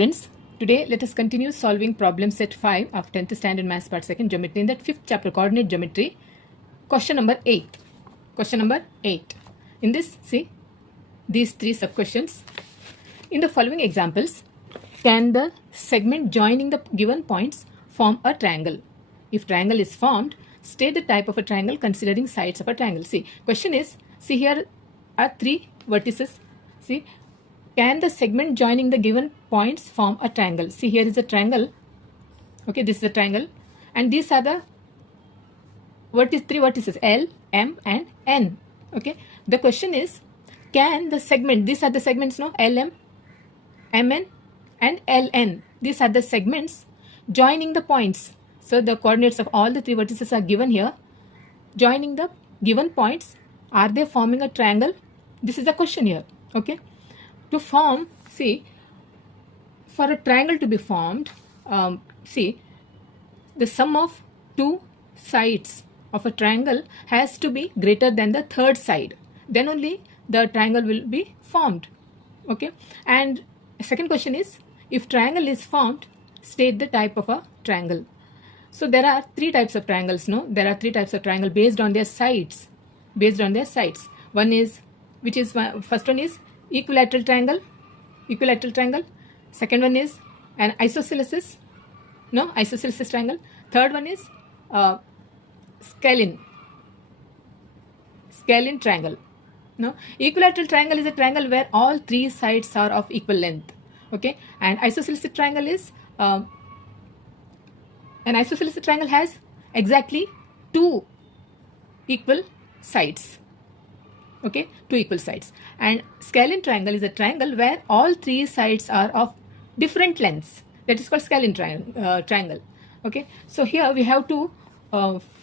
students, today let us continue solving problem set 5 of 10th standard maths part 2nd geometry in that 5th chapter coordinate geometry. Question number 8. Question number 8. In this, see these three sub questions. In the following examples, can the segment joining the given points form a triangle? If triangle is formed, state the type of a triangle considering sides of a triangle. See, question is, see here are three vertices. See, can the segment joining the given points form a triangle? See, here is a triangle. Okay, this is a triangle. And these are the three vertices L, M and N. Okay, the question is, can the segment, these are the segments, no? LM, MN and LN. These are the segments joining the points. So the coordinates of all the three vertices are given here. Joining the given points, are they forming a triangle? This is the question here. Okay. To form, see, for a triangle to be formed, see, the sum of two sides of a triangle has to be greater than the third side. Then only the triangle will be formed. Okay. And second question is, if triangle is formed, state the type of a triangle. So there are three types of triangles, no? There are three types of triangle based on their sides. Based on their sides. One is, which is, first one is equilateral triangle. Equilateral triangle. Second one is an isosceles. No, isosceles triangle. Third one is scalene. Scalene triangle. No, equilateral triangle is a triangle where all three sides are of equal length. Okay, and isosceles triangle is an isosceles triangle has exactly two equal sides. Okay, two equal sides. And scalene triangle is a triangle where all three sides are of different lengths. That is called scalene triangle. Okay, so here we have to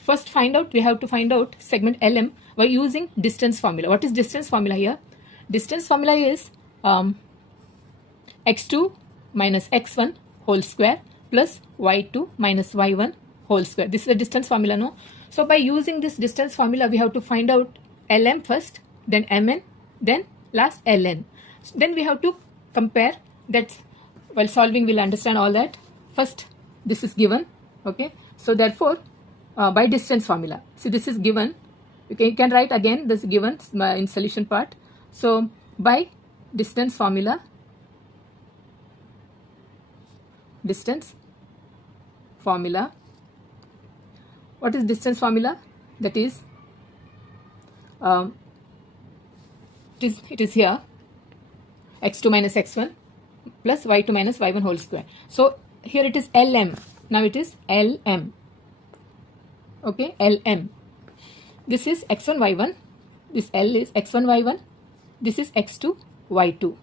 first find out, segment LM by using distance formula. What is distance formula here? Distance formula is x2 minus x1 whole square plus y2 minus y1 whole square. This is the distance formula, no? So by using this distance formula, we have to find out LM first, then MN, then last LN. Then we have to compare. That while solving we'll understand all that. First, this is given. Okay, so therefore by distance formula, see, this is given. You can write again this given in solution part. So by distance formula, what is distance formula? That is it is here x2 minus x1 plus y2 minus y1 whole square. So here it is LM. Now it is LM. Okay, LM. This is x1 y1. This L is x1 y1. This is x2 y2.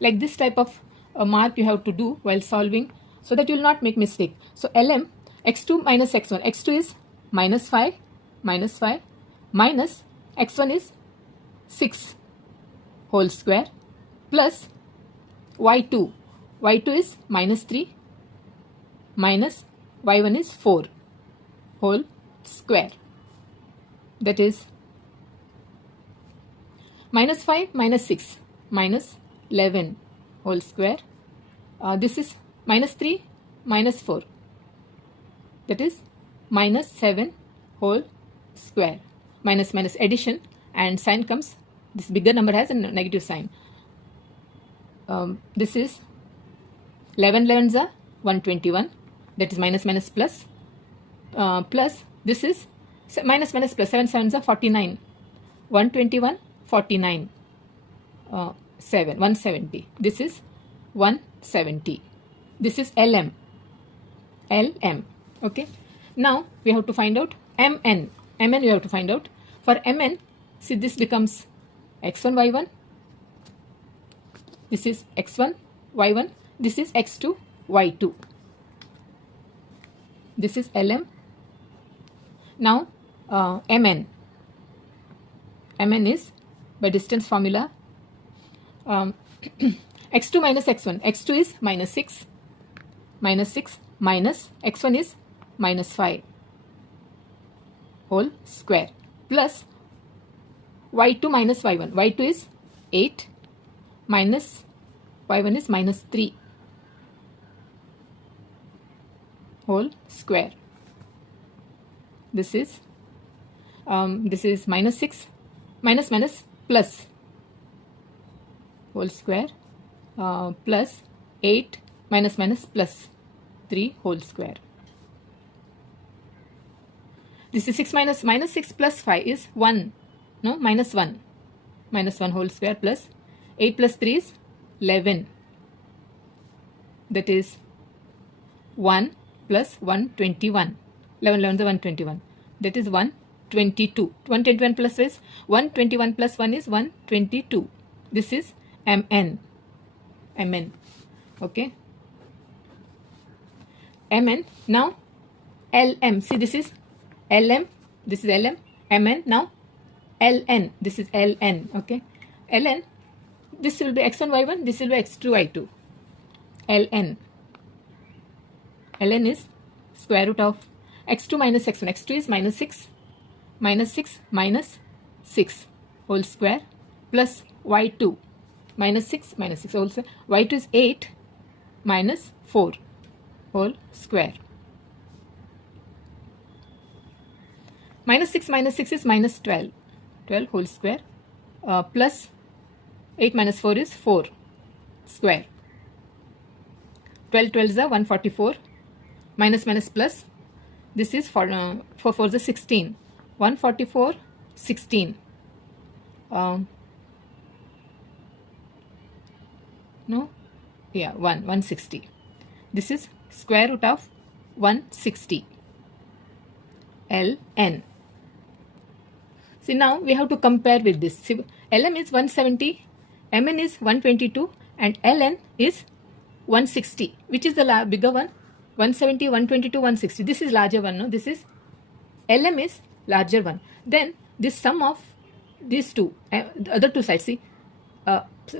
Like this type of mark you have to do while solving, so that you will not make mistake. So LM, x2 minus x1. x2 is minus 5 minus x1 is 6 whole square plus y2. y2 is minus 3 minus y1 is 4 whole square. That is minus 5 minus 6 minus 11 whole square. This is minus 3 minus 4. That is minus 7 whole square. Minus addition, and sign comes, this bigger number has a negative sign. This is 11 11s are 121. That is minus plus. Plus this is minus plus, 7 7s are 49. 121 49. 7 170. This is 170. This is LM. Okay. Now we have to find out MN. We have to find out. For MN, see, this becomes x1 y1. This is x1 y1. This is x2 y2. This is LM. Now MN. MN is by distance formula x2 minus x1. x2 is minus 6 minus x1 is minus 5 whole square plus y2 minus y1. y2 is 8 minus y1 is minus 3 whole square. This is minus 6 minus minus plus whole square plus 8 minus minus plus 3 whole square. This is 6 minus 6 plus 5 is 1. No, minus 1. Minus 1 whole square plus 8 plus 3 is 11. That is 1 plus 121. 11 11 is 121. That is 122. 121 plus is 121 plus 1 is 122. This is Mn. Mn. Okay. Mn. Now Lm. See, this is Lm. This is Lm. Mn. Now Ln. This is Ln. Okay. Ln. This will be x1 y1. This will be x2 y2. Ln. Ln is square root of x2 minus x1. x2 is minus 6 minus 6 whole square plus y2 minus 6 whole square. Y2 is 8 minus 4 whole square. Minus 6 is minus 12. 12 whole square plus 8 minus 4 is 4 square. 12 12 is 144. Minus minus plus. This is for 4 is 16. 144 16. No, yeah, 160. This is square root of 160. Ln. See, now we have to compare with this. See, Lm is 170, Mn is 122, and Ln is 160. Which is the bigger one? 170, 122, 160. This is larger one. No, this is Lm is larger one. Then this sum of these two, the other two sides. See,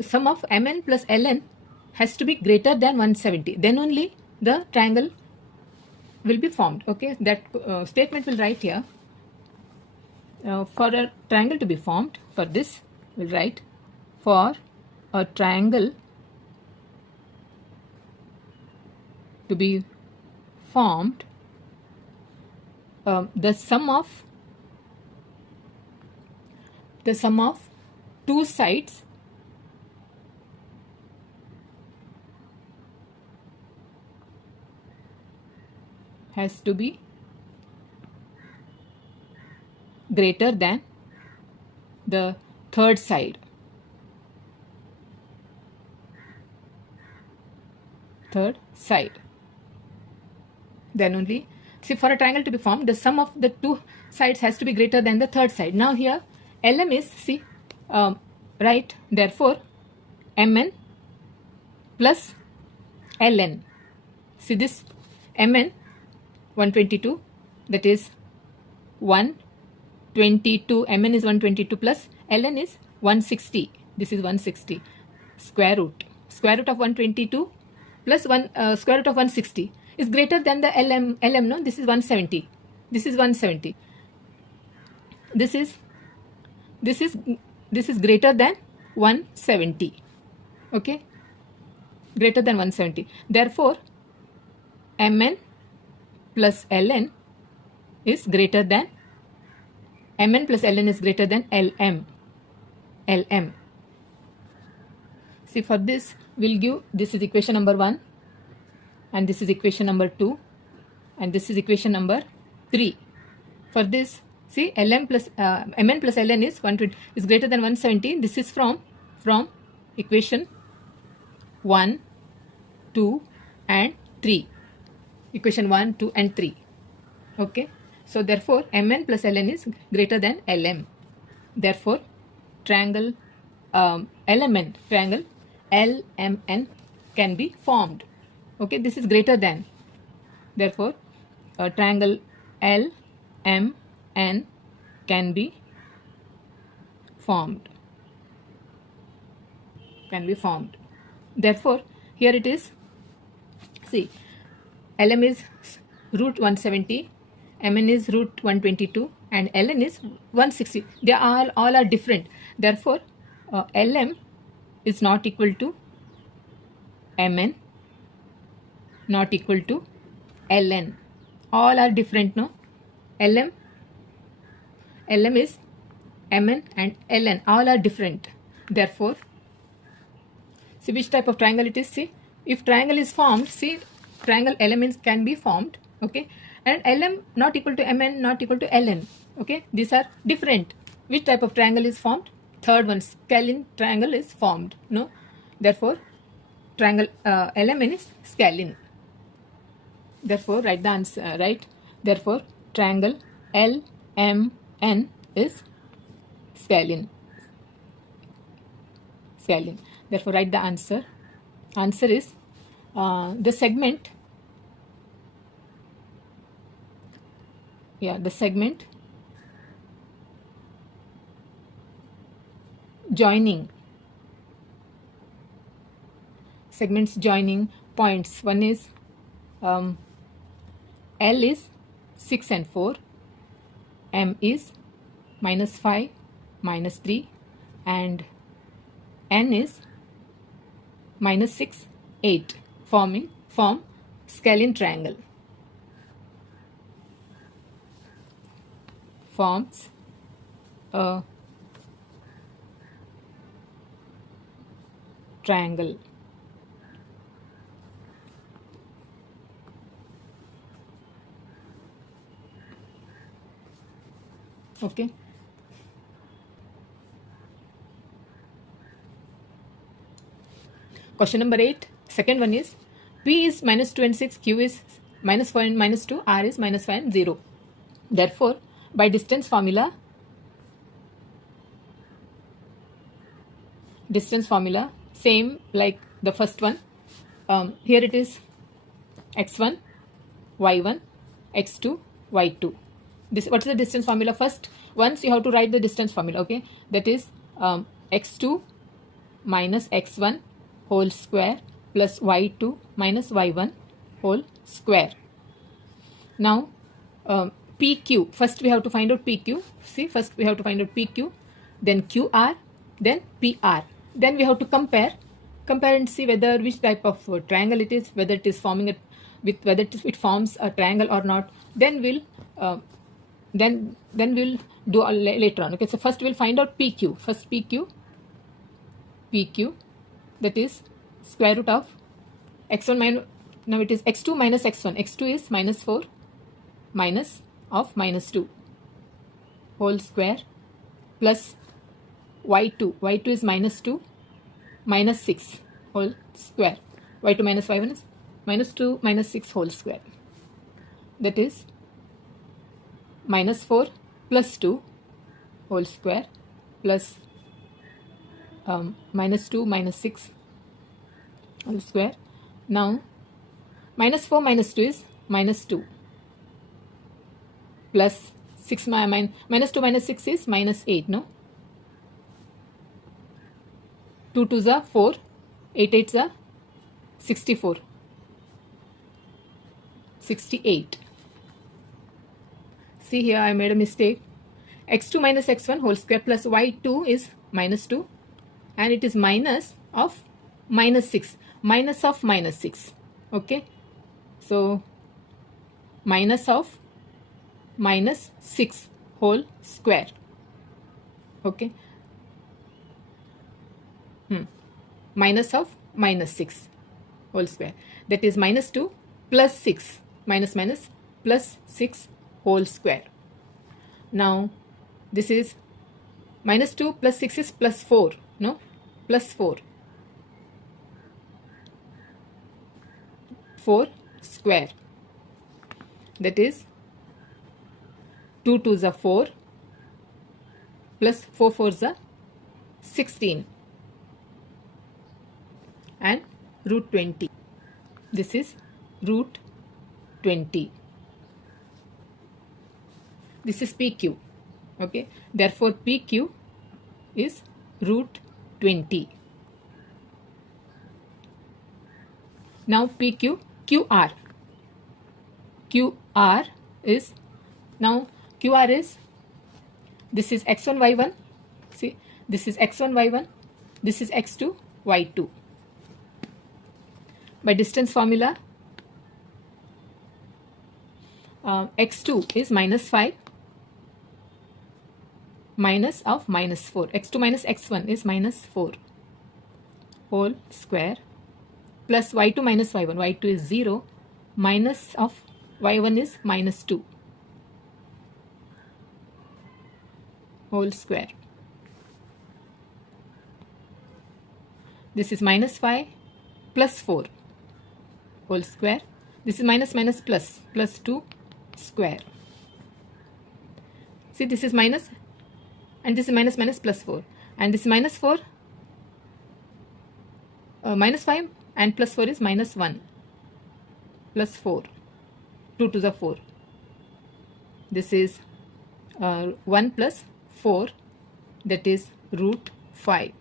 sum of Mn plus Ln has to be greater than 170. Then only the triangle will be formed. Okay, that statement will write here. For a triangle to be formed, for this we'll write, for a triangle to be formed, the sum of two sides has to be greater than the third side. Third side. Then only, see, for a triangle to be formed, the sum of the two sides has to be greater than the third side. Now here Lm is, see, right, therefore Mn plus Ln. See, this Mn 122, that is 122, Mn is 122 plus Ln is 160. This is 160. Square root of 122 plus square root of 160 is greater than the Lm. No, this is 170. This is 170. This is greater than 170. Okay, greater than 170. Therefore, Mn plus Ln is greater than Lm. Lm. See, for this we'll give, this is equation number 1, and this is equation number 2, and this is equation number 3. For this, see, Mn plus Ln is 120 is greater than 170. This is from equation 1, 2 and 3. Equation 1, 2 and 3. Okay. So therefore Mn plus Ln is greater than Lm. Therefore triangle Lmn can be formed. Okay, this is greater than. Therefore triangle Lmn can be formed. Therefore here it is. See, Lm is root 170, Mn is root 122, and Ln is 160. They all are different. Therefore Lm is not equal to Mn, not equal to ln. All are different, no? LM is mn and ln. All are different. Therefore, see which type of triangle it is. See, if triangle is formed, see, triangle elements can be formed, okay, and lm not equal to mn, not equal to ln, okay, these are different. Which type of triangle is formed? Third one, scalene triangle is formed, no? Therefore, triangle lmn is scalene. Therefore, write the answer, right? Therefore, triangle LMN is scalene. Scalene. Therefore, write the answer. Answer is the segment. Yeah, the segment joining. Segments joining points. One is L is 6 and 4. M is -5, -3, and N is -6, 8. Form scalene triangle. Forms a triangle. Okay. Question number 8. Second one is P is -2 and 6, Q is -4 and -2, R is -5 and 0. Therefore, by distance formula, same like the first one. Here it is x1, y1, x2, y2. This, what's the distance formula? First, once you have to write the distance formula, okay? That is x2 minus x1 whole square plus y2 minus y1 whole square. Now, PQ, first we have to find out PQ. See, first we have to find out PQ, then QR, then PR. Then we have to compare and see whether which type of triangle it is, whether it is forming it with, whether it forms a triangle or not. Then we'll then we'll do later on. Okay, so first we'll find out PQ. First PQ, that is square root of x1 minus, now it is x2 minus x1. x2 is -4 minus of -2 whole square plus y2. y2 is -2 minus 6 whole square. y2 minus y1 is -2 minus 6 whole square. That is -4 plus 2 whole square plus -2 minus 6 whole square. Now -4 minus 2 is -2 plus 6 -2 minus 6 is -8, no? 2 2s are 4, 8 8s are 64, 68. See here, I made a mistake. x2 minus x1 whole square plus y2 is -2 and it is minus of -6, minus of -6. Okay, so minus of -6 whole square. Okay, minus of -6 whole square, that is -2 plus 6 minus plus 6 whole square. Now this is -2 plus 6 is plus 4, no? Plus 4 square, that is 2 2s are 4 plus 4 4s are 16 and root 20. This is root 20. This is PQ. Okay, therefore PQ is root 20. Now PQ, QR. QR is, now QR is, this is x1 y1. See, this is x1 y1, this is x2 y2. By distance formula, x2 is minus 5 minus of minus 4. x2 minus x1 is minus 4 whole square plus y2 minus y1. y2 is 0 minus of y1 is minus 2 whole square. This is minus 5 plus 4 whole square. This is minus minus plus 2 square. See, this is minus and this is minus minus plus 4 and this is minus 4 minus 5 and plus 4 is minus 1 plus 4 2 to the 4. This is 1 plus 4, that is root 5.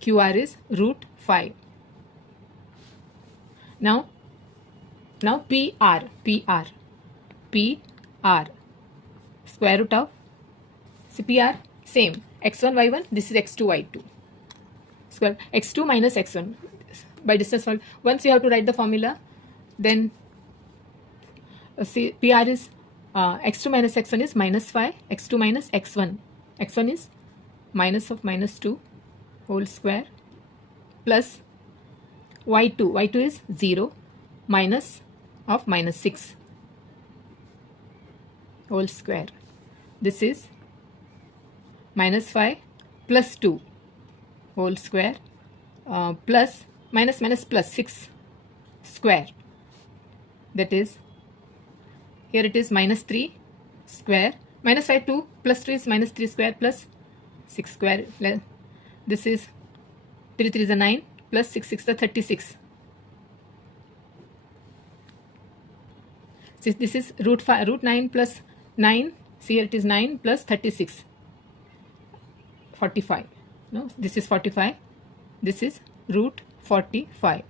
QR is root 5. Now PR square root of, see PR same x1 y1, this is x2 y2 square, x2 minus x1 by distance. Once you have to write the formula, then see PR is x2 minus x1 is minus 5, x2 minus x1 is minus of minus 2 whole square plus y2 is 0 minus of minus 6 whole square. This is minus 5 plus 2 whole square plus minus minus plus 6 square, that is here it is minus 3 square, minus 5 2 plus 3 is minus 3 square plus 6 square. This is 3 3 is a 9 plus 6 6 is 36. See, this is root 9 plus 9. See, here it is 9 plus 36, 45. No, this is 45. This is root 45.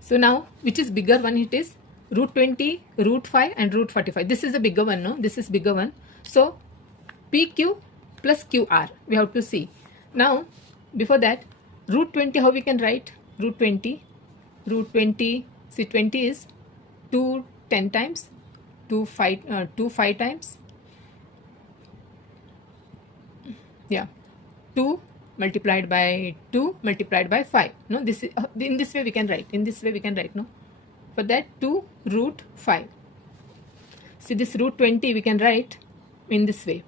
So now, which is bigger one? It is root 20, root 5 and root 45. This is the bigger one, no? This is bigger one. So, PQ plus QR, we have to see. Now, before that, root 20, how we can write? Root 20, see 20 is 2 10 times, 2 5 times. Yeah, 2 multiplied by 2 multiplied by 5. No, this is, in this way we can write. In this way we can write, no? For that 2 root 5. See, this root 20 we can write in this way.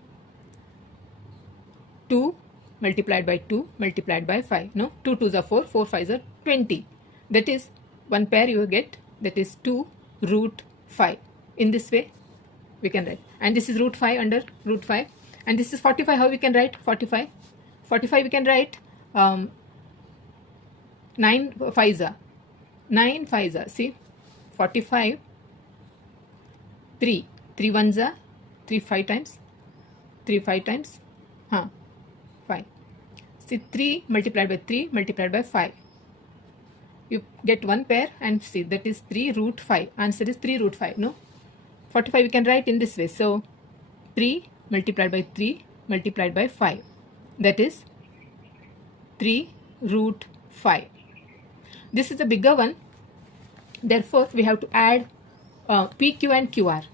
2 multiplied by 2 multiplied by 5. No, 2 2s are 4, 4 5s are 20. That is one pair you get, that is 2 root 5. In this way we can write. And this is root 5 under root 5. And this is 45. How we can write 45? 45 we can write 9 5s are 9 5s are. See, 45 3 1s are 3 5 times, 3 5 times 5. See, 3 multiplied by 3 multiplied by 5. You get one pair and see, that is 3 root 5. Answer is 3 root 5. No, 45 we can write in this way. So 3 multiplied by 3 multiplied by 5, that is 3 root 5. This is the bigger one. Therefore, we have to add PQ and QR.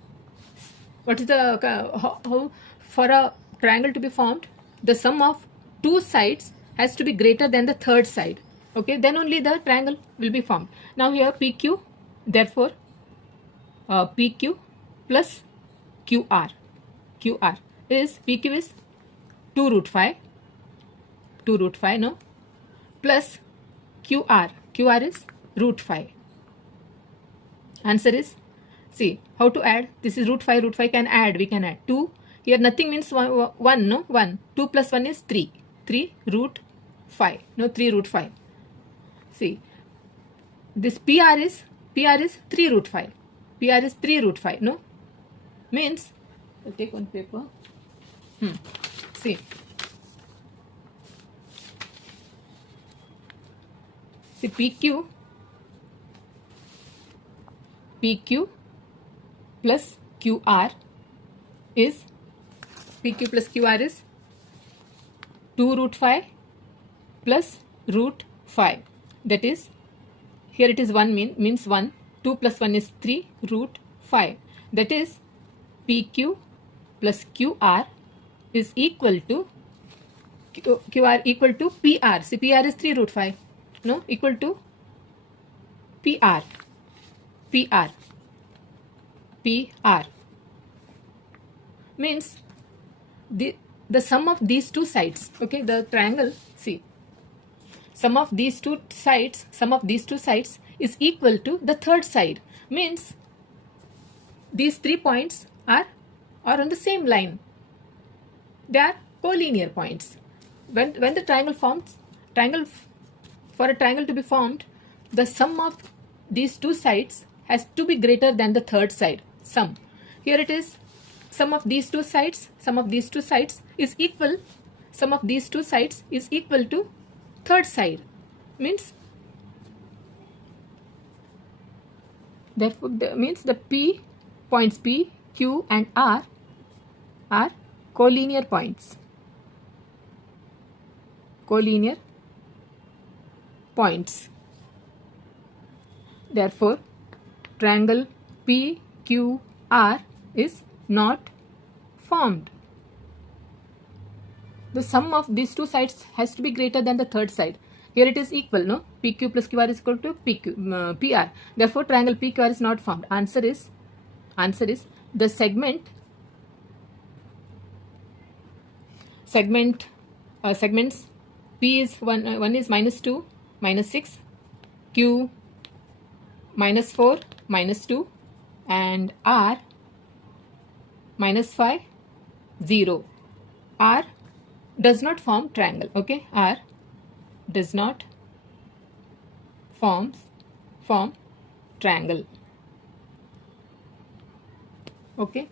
What is the how for a triangle to be formed? The sum of two sides has to be greater than the third side. Okay, then only the triangle will be formed. Now here PQ, therefore PQ plus QR. QR is, PQ is 2 root 5, no, plus QR. QR is root 5. Answer is, see how to add. This is root 5 can add. We can add 2. Here nothing means 1, no, 1. 2 plus 1 is 3. 3 root 5. No, 3 root 5. See, this PR is 3 root 5. PR is 3 root 5. No, means, I'll take one paper. See, PQ plus QR is, PQ plus QR is 2 root 5 plus root 5. That is, here it is 1 means 1, 2 plus 1 is 3 root 5. That is PQ plus QR is equal to QR equal to PR. See, PR is 3 root 5. No, equal to PR. PR. PR. Means the sum of these two sides. Okay, the triangle, see, sum of these two sides is equal to the third side. Means these 3 points are on the same line. They are collinear points. When the triangle forms, for a triangle to be formed, the sum of these two sides has to be greater than the third side. Sum. Here it is, sum of these two sides is equal, sum of these two sides is equal to third side. Means, therefore, means the P points P, Q and R are collinear points. Collinear points. Therefore, triangle PQR is not formed. The sum of these two sides has to be greater than the third side. Here it is equal, no? PQ plus QR is equal to PR. Therefore, triangle PQR is not formed. Answer is the segments P is 1 is -2, -6, Q -4, -2, and R -5, 0. R does not form triangle. Okay, R does not form triangle. Okay.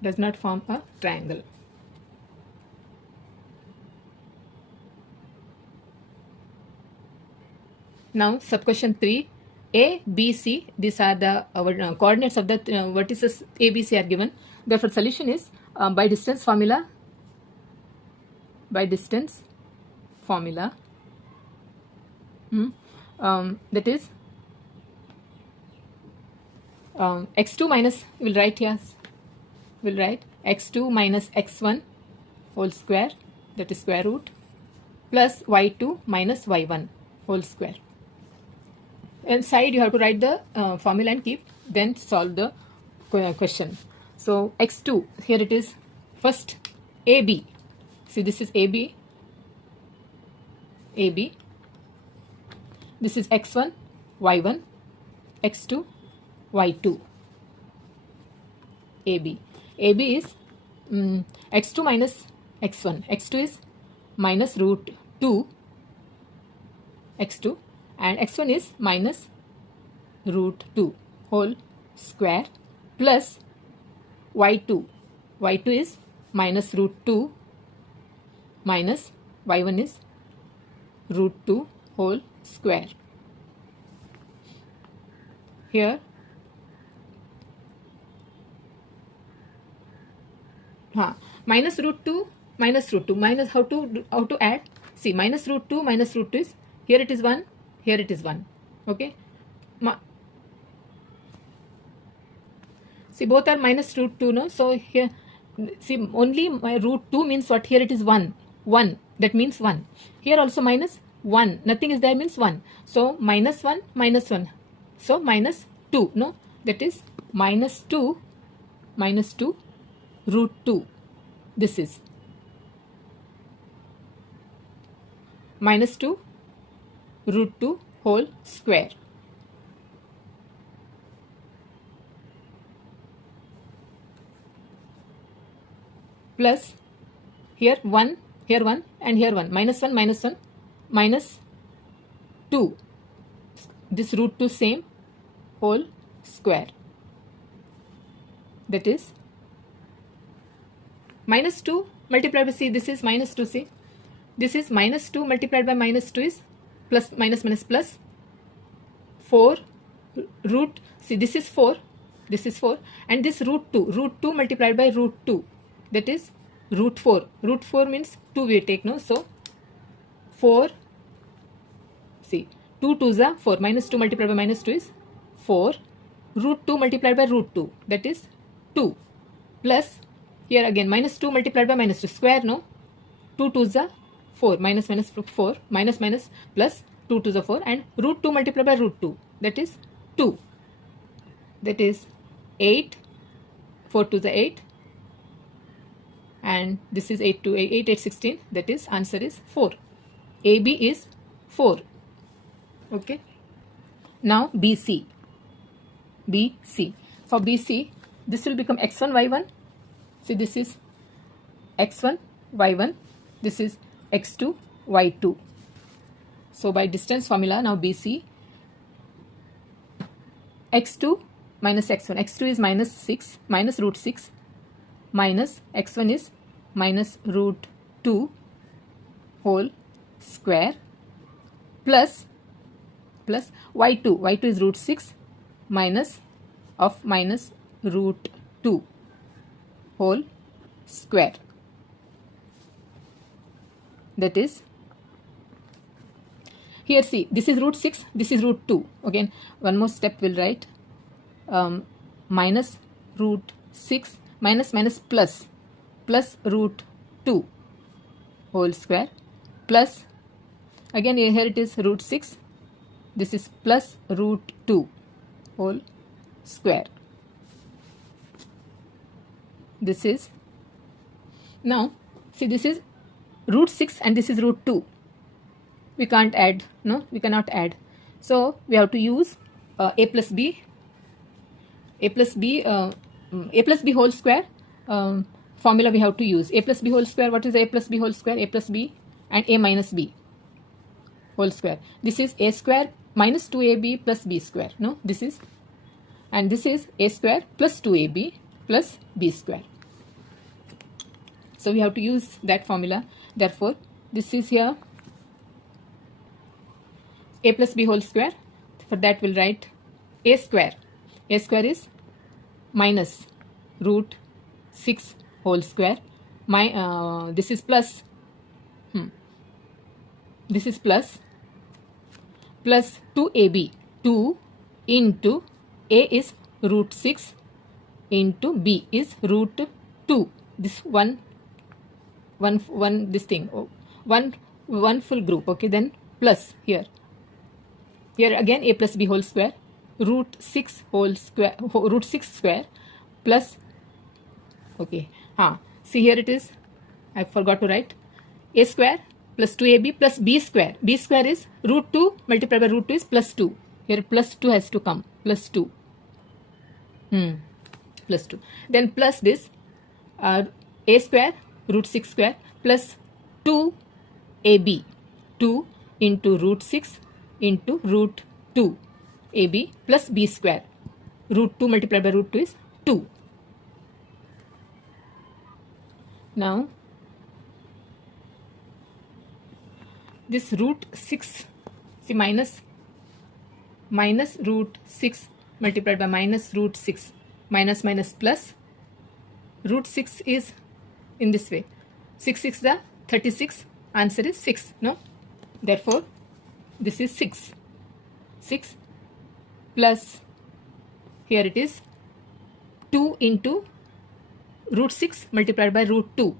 Does not form a triangle. Now, sub question 3, A, B, C. These are the coordinates of the vertices A, B, C are given. Therefore, solution is by distance formula. By distance formula. That is x2 minus, we'll write here. We'll write x2 minus x1 whole square, that is square root, plus y2 minus y1 whole square. Inside you have to write the formula and keep, then solve the question. So x2, here it is, first AB. See, this is AB. AB. This is x1, y1, x2, y2. AB. AB is x2 minus x1. x2 is minus root 2 x2 and x1 is minus root 2 whole square plus y2. y2 is minus root 2 minus y1 is root 2 whole square. Here minus root 2 minus how to add? See, minus root 2 is, here it is 1, here it is 1. Okay, see, both are minus root 2, no? So here, see, only my root 2 means what? Here it is 1, that means 1. Here also minus 1, nothing is there, means 1. So minus 1, so minus 2, no? That is minus 2 root 2. This is minus 2 root 2 whole square. Plus here 1, and here 1. Minus 1, minus 2. This root 2 same whole square. That is minus 2 multiplied by, see, this is minus 2, see, this is minus 2 multiplied by minus 2 is plus, minus plus 4 root, see, this is 4, and this root 2 multiplied by root 2, that is root 4. Root 4 means 2 we take, no? So 4, see 2 2s are 4, minus 2 multiplied by minus 2 is 4, root 2 multiplied by root 2, that is 2, plus here again minus 2 multiplied by minus 2, square, no, 2 2s are 4, minus minus 4, minus minus plus 2 2s are 4, and root 2 multiplied by root 2, that is 2, that is 8, 4 2s are 8, and this is 8 to 8 8 16, that is answer is 4. AB is 4. Okay, now BC. For BC, this will become x1 y1. See, this is x1 y1, this is x2 y2. So by distance formula, now BC, x2 minus x1, x2 is minus 6, minus root 6, minus x1 is minus root 2 whole square, plus y2 is root 6 minus of minus root 2 whole square, that is, here see, this is root 6, this is root 2. Again, one more step will write minus root 6 minus minus plus root 2 whole square, plus again here it is root 6, this is plus root 2 whole square. This is, now see, this is root 6 and this is root 2. We can't add, no, we cannot add. So we have to use a plus b whole square formula we have to use. A plus b whole square, what is a plus b whole square? A plus b and a minus b whole square. This is a square minus 2ab plus b square, no, this is, and this is a square plus 2ab plus b square. So we have to use that formula. Therefore, this is here a plus b whole square. For that we'll write a square. A square is minus root 6 whole square. This is plus. This is plus 2ab. 2 into a is root 6 into b is root 2. This one this thing, one full group. Okay, then plus here again a plus b whole square, root 6 whole square, root 6 square plus, okay, see here it is, I forgot to write, a square plus 2ab plus b square. B square is root 2 multiplied by root 2 is plus 2. Here plus 2 has to come, plus 2. Plus 2. Then plus this a square root 6 square plus 2ab. 2 into root 6 into root 2 ab plus b square. Root 2 multiplied by root 2 is 2. Now this root 6, see, minus root 6 multiplied by minus root 6, minus minus plus, root 6 is in this way, 6 6 the 36, answer is 6, no, therefore this is 6 plus, here it is 2 into root 6 multiplied by root 2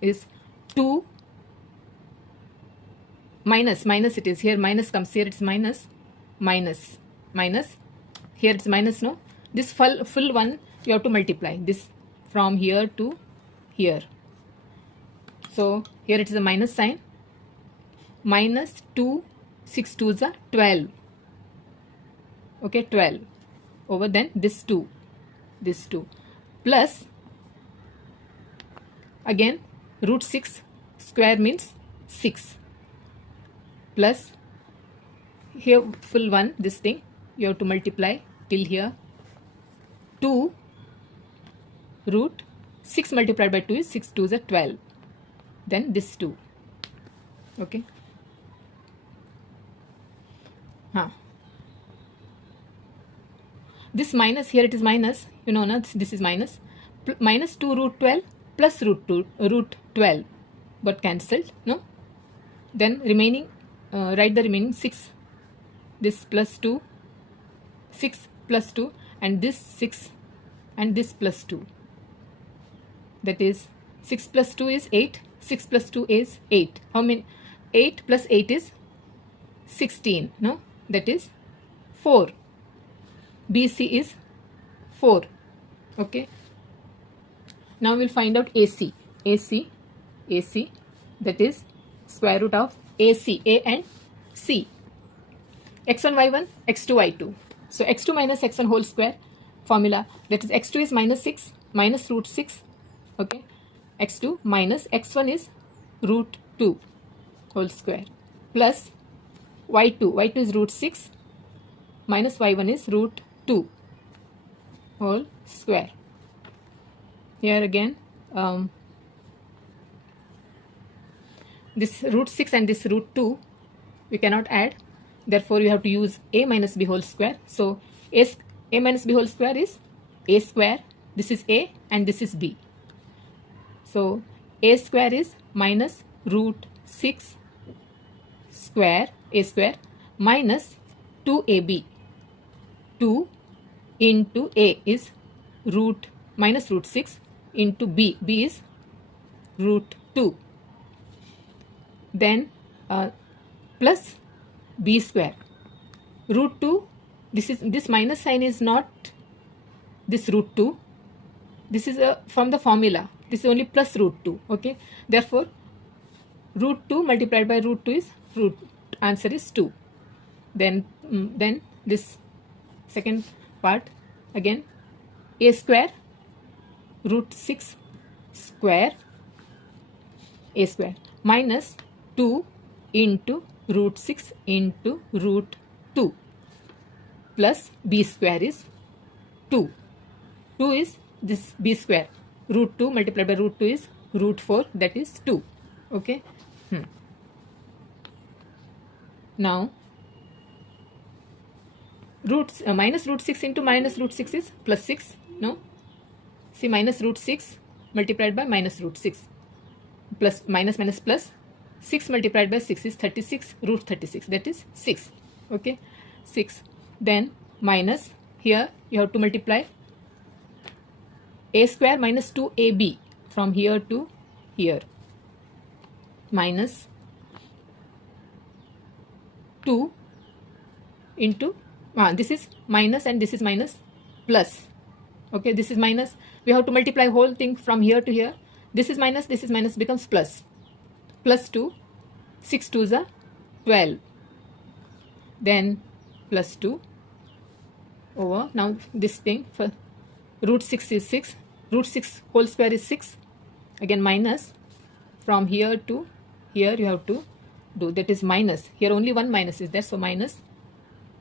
is 2 minus it is, here minus comes, here it's minus, here it's minus, no, this full one you have to multiply this from here to here. So here it is a minus sign, minus 2, 6 2s are 12, okay, 12 over then this 2 plus again root 6 square means 6 plus here full one, this thing you have to multiply till here, 2 root 6 multiplied by 2 is 6 2s are 12, then this 2, okay. This minus, here it is minus, you know, no, this is minus, minus 2 root 12 plus root 12 got cancelled, no, Then remaining, write the remaining 6. This plus 2, 6 plus 2, and this 6 and this plus 2. That is 6 plus 2 is 8. 6 plus 2 is 8. How many? 8 plus 8 is 16. No? That is 4. BC is 4. Okay. Now we'll find out AC. AC. That is square root of AC. A and C. x1, y1, x2, y2. So x2 minus x1 whole square formula. That is x2 is minus 6 minus root 6. Okay. x2 minus x1 is root 2 whole square plus y2. y2 is root 6 minus y1 is root 2 whole square. Here again, this root 6 and this root 2 we cannot add. Therefore, you have to use a minus b whole square. So, a minus b whole square is a square. This is a and this is b. So, a square is minus root 6 square, a square, minus 2ab. 2 into a is root minus root 6 into b. b is root 2. Then plus b square. Root 2, this minus sign is not this root 2. This is from the formula. This is only plus root 2. Okay. Therefore, root 2 multiplied by root 2 is root. Answer is 2. Then this second part again, a square root 6 square a square minus 2 into root 6 into root 2 plus b square is 2. 2 is this b square. Root 2 multiplied by root 2 is root 4, that is 2. Okay. Now, minus root 6 into minus root 6 is plus 6. No? See, minus root 6 multiplied by minus root 6. Plus minus minus plus. 6 multiplied by 6 is 36. Root 36. That is 6. Okay. 6. Then minus. Here you have to multiply a square minus 2ab from here to here. Minus 2 into this is minus and this is minus plus. Okay, this is minus. We have to multiply whole thing from here to here. This is minus becomes plus. Plus 2, 6 2s are 12. Then plus 2 over. Now this thing for root 6 is 6. Root 6 whole square is 6. Again minus from here to here you have to do. That is minus. Here only one minus is there. So minus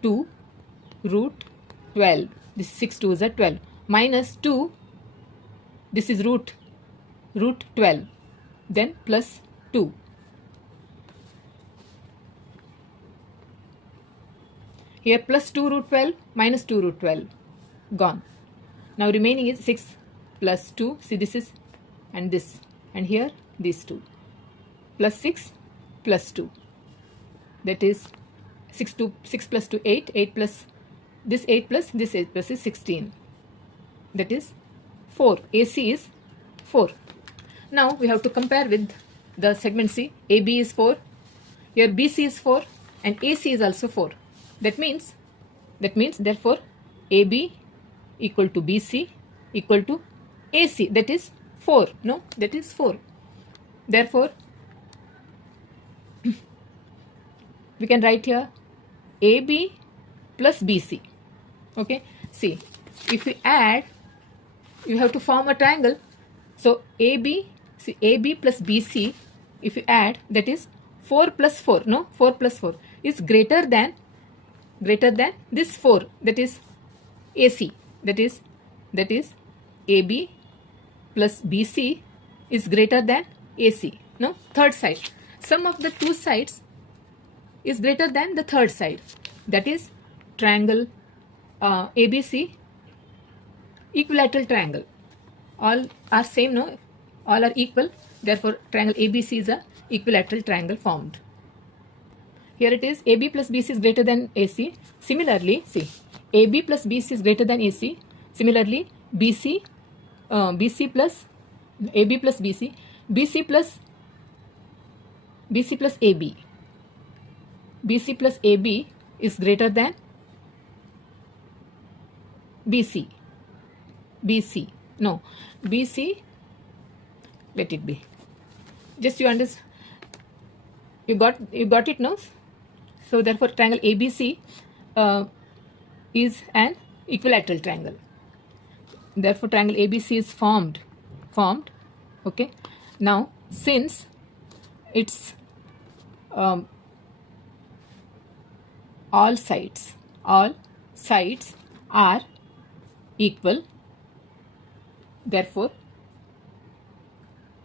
2 root 12. This 6 2s are 12. Minus 2. This is root 12. Then plus 2. Here plus 2 root 12 minus 2 root 12. Gone. Now remaining is 6 plus 2. See, this is and this. And here these two. Plus 6 plus 2. That is 6 plus 2 8. 8 plus this 8 plus this 8 plus is 16. That is 4. AC is 4. Now we have to compare with the segment C. AB is 4. Here BC is 4 and AC is also 4. That means therefore AB equal to BC equal to AC. That is 4. No, that is 4. Therefore, we can write here AB plus BC. Okay. See, if we add, you have to form a triangle. So AB plus BC, if you add, that is 4 plus 4. No, 4 plus 4 is greater than this 4. That is AC. That is AB plus BC is greater than AC. No, third side. Sum of the two sides is greater than the third side. That is triangle ABC, equilateral triangle. All are same, no? All are equal. Therefore, triangle ABC is a equilateral triangle formed. here it is AB plus BC is greater than AC. Similarly, see, AB plus BC is greater than AC. Similarly, BC plus AB plus BC, BC plus AB, BC plus AB is greater than BC. No, BC, let it be. Just you understand. You got it now. So therefore, triangle ABC is an equilateral triangle. Therefore, triangle ABC is formed. Okay. Now, since it's all sides are equal, therefore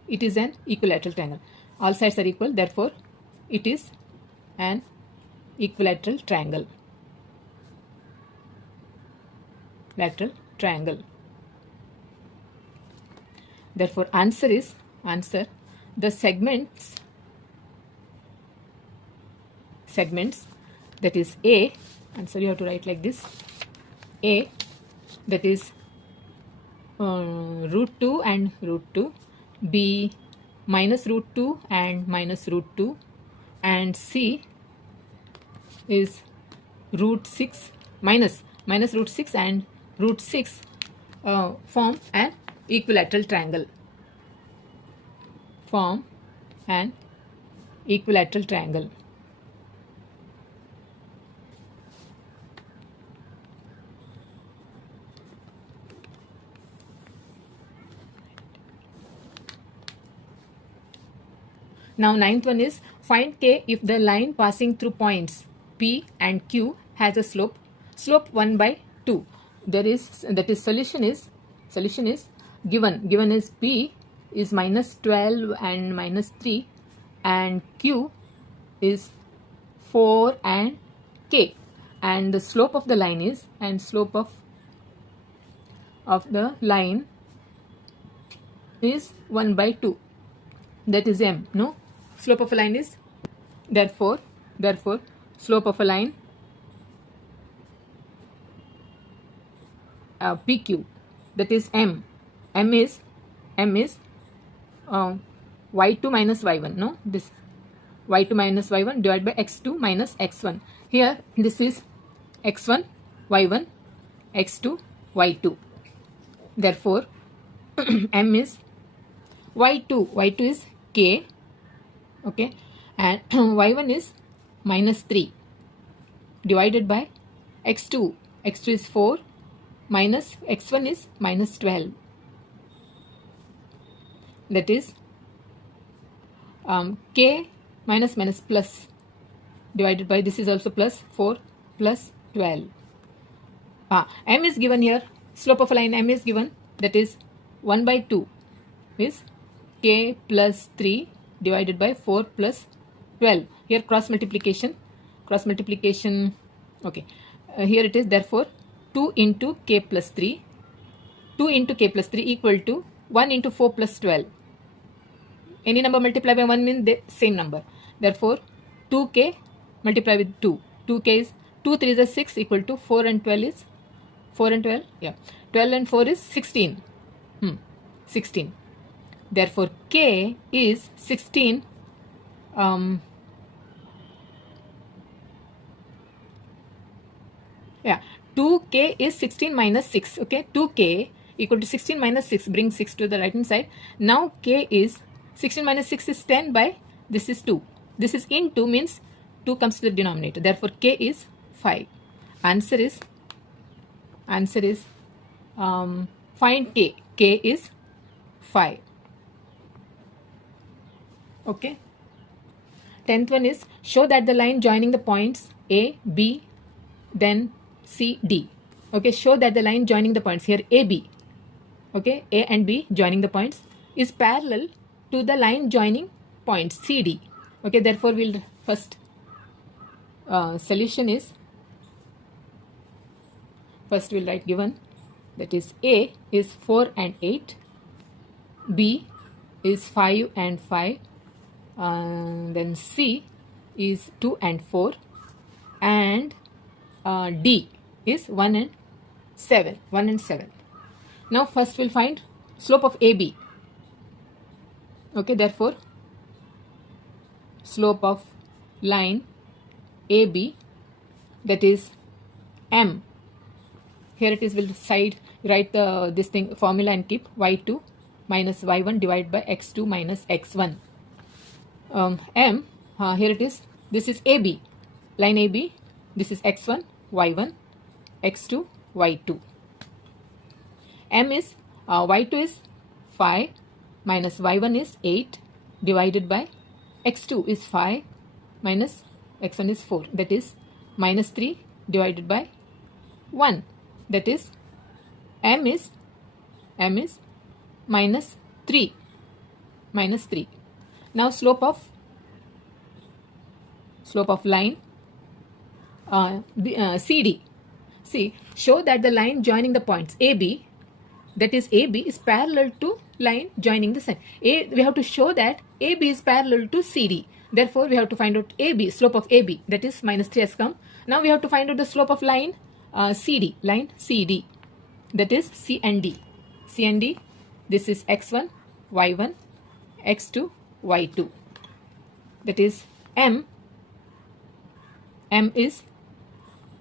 it is an equilateral triangle. All sides are equal, therefore it is an equilateral triangle. Lateral triangle. Therefore answer the segments that is A, answer you have to write like this, A, that is root 2 and root 2, B minus root 2 and minus root 2, and C is root 6 minus root 6 and root 6 form an equilateral triangle. Form an equilateral triangle. Now ninth one is find K if the line passing through points P and Q has a slope 1 by 2. Solution is given is P is minus 12 and minus 3 and Q is 4 and K, and the slope of the line is, and slope of the line is 1 by 2, that is M. No, slope of a line is, therefore slope of a line PQ, that is M is y2 minus y1. No, this y2 minus y1 divided by x2 minus x1. Here this is x1 y1, x2 y2. Therefore M is y2 is K, okay, and y1 is minus 3 divided by x2 is 4 minus x1 is minus 12, that is K minus plus divided by, this is also plus 4 plus 12. M is given here, slope of a line M is given, that is 1 by 2 is K plus 3 divided by 4 plus 12. Here cross multiplication, okay, here it is, therefore 2 into K plus 3 equal to 1 into 4 plus 12. Any number multiplied by 1 means the same number. Therefore 2K multiplied with 2. 2K is 2 3 is 6 equal to 4 and 12 is 4 and 12. Yeah, 12 and 4 is 16. 16. Therefore K is 16. Yeah, 2K is 16 minus 6. Okay, 2K equal to 16 minus 6. Bring 6 to the right hand side. Now K is 16 minus 6 is 10 by, this is 2. This is in 2 means 2 comes to the denominator. Therefore K is 5. Answer is find K. K is 5. Okay. 10th one is show that the line joining the points A, B, then C, D. Okay, show that the line joining the points here A, B. Okay, A and B joining the points is parallel to the line joining points C, D. Okay, therefore we'll first solution is, first we'll write given, that is A is 4 and 8, B is 5 and 5, then C is 2 and 4, and D is 1 and 7. 1 and 7. Now first we'll find slope of AB. Okay, therefore slope of line AB, that is M. Here it is, we'll write this thing formula and keep y2 minus y1 divided by x2 minus x1. M, here it is, this is AB, line AB, this is x1, y1, x2, y2. M is, y2 is 5 minus y1 is 8 divided by x2 is 5 minus x1 is 4, that is minus 3 divided by 1, that is M is minus 3. Now slope of line CD. See, show that the line joining the points AB, that is AB, is parallel to line joining the side. We have to show that AB is parallel to CD. Therefore, we have to find out AB, slope of AB, that is minus 3 has come. Now we have to find out the slope of line CD, that is C and D. This is x1, y1, x2, y2. That is M is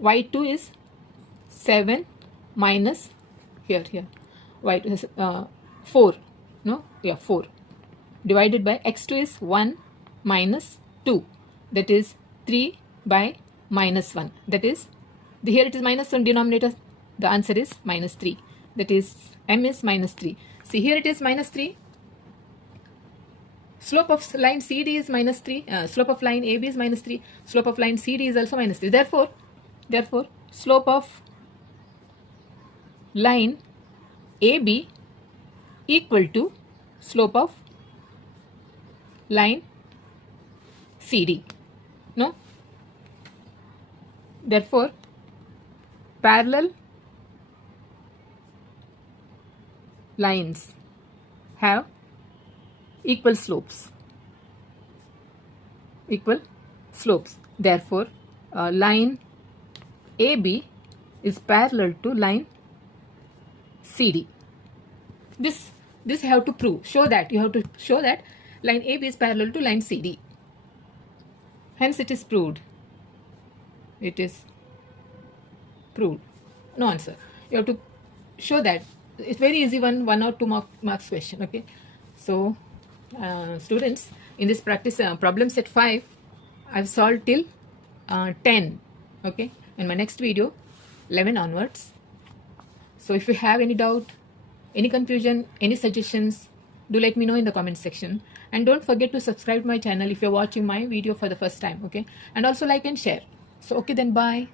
y2 is 7 minus y2 is 4. 4 divided by x2 is 1 minus 2, that is 3 by minus 1, that is here it is minus 1 denominator, the answer is minus 3, that is M is minus 3. See, here it is minus 3. Slope of line CD is minus 3. Slope of line AB is minus 3. Slope of line CD is also minus 3. Therefore, slope of line AB equal to slope of line CD. No? Therefore, parallel lines have equal slopes. Therefore, line AB is parallel to line CD. This you have to prove. You have to show that line AB is parallel to line CD. Hence, it is proved. No answer. You have to show that. It's very easy, 1 or 2 marks question. Okay. So, students, in this practice problem set 5, I've solved till 10. Okay. In my next video, 11 onwards. So, if you have any doubt, any confusion, any suggestions, do let me know in the comment section. And don't forget to subscribe to my channel if you're watching my video for the first time. Okay. And also like and share. So, okay then, bye.